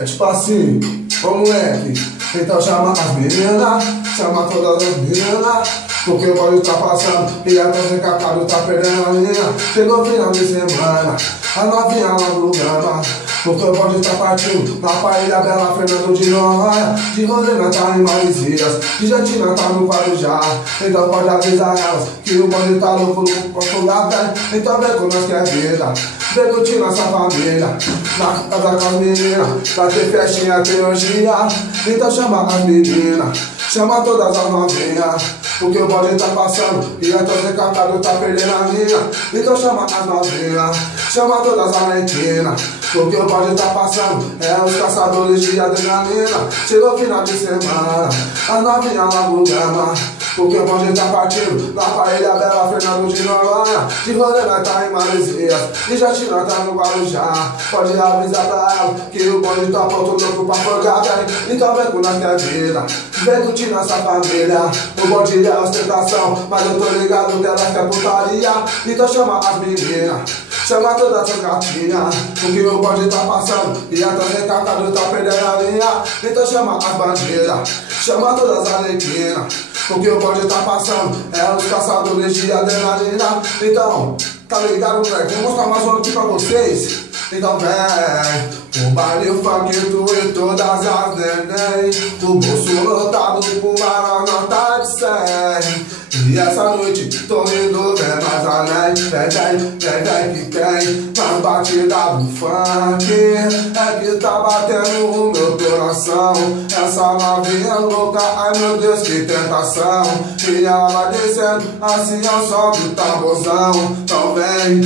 É tipo assim, ô moleque, então chama as meninas, chama todas as meninas, porque o baile tá passando e a tua recatado tá perdendo a linha. Chegou final de semana, a novinha lá no grama, porque o bonde tá partindo na Paella Bela, Fernando de Noronha. De Rolena tá em Marizias, de Jantina tá no Guarujá. Então pode avisar elas que o bonde tá louco no Portugal, velho. Então vem com nós que é vida, vem curtir nossa família, na casa com as meninas, pra ter festinha, ter orgia. Então chama as meninas, chama todas as novinhas, porque o bonde tá passando e a tua recatado tá perdendo a linha. Então chama as novinhas, chama todas as arlequinas, porque o bonde tá passando, é os caçadores de adrenalina. Chegou o final de semana, a novinha lá no grama, porque o bonde tá partindo na Paella Bela, Fernando de Noronha. De Rolena tá em Marizias, de Jantina tá no Guarujá. Pode avisar pra ela que o bonde tá pronto, louco pra folgar, velho. Então vem com nós que é vida, vem curtir nossa família. O bonde é ostentação, mas eu tô ligado que elas quer putaria. Então chama as meninas, chama todas as gatinhas, porque o bonde tá passando e a tua recatado tá perdendo a linha. Então chama as bandeiras, chama todas as arlequinas, porque o bonde tá passando, é os caçadores de adrenalina. Então, tá ligado, moleque? Vou mostrar mais um aqui pra vocês. Então vem, o baile faquito e todas as neném, o bolso lotado com uma nota de 100. E essa noite tô indo ver mais além. Vem que tem na batida do funk, é que tá batendo o meu coração. Essa novinha louca, ai meu Deus, que tentação. E ela vai descendo assim ao som do tamborzão. Então vem,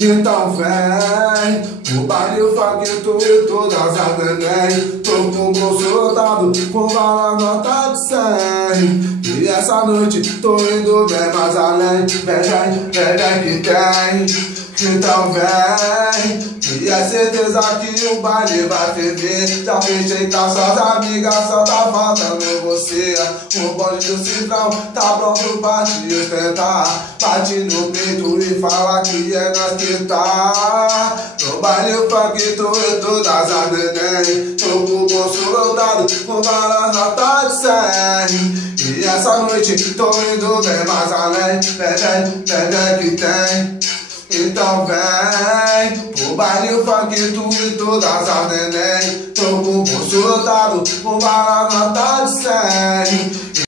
então vem, o baile faquito e todas as neném, tô com o bolso lotado com uma nota de 100. E essa noite tô indo bem mais além. Vem que tem. Então vem, e é certeza que o baile vai ferver. Já fechei com suas amigas, só tá faltando você. O bonde do Cifrão tá pronto pra te ostentar. Bate no peito e fala que é nós que tá. No baile o faquito e todas as neném, tô com o bolso lotado com várias notas de 100. E essa noite tô indo bem mais além. Vem que tem. Então vem, o baile o faquito e todas as neném, tô com o bolso lotado com várias notas de 100.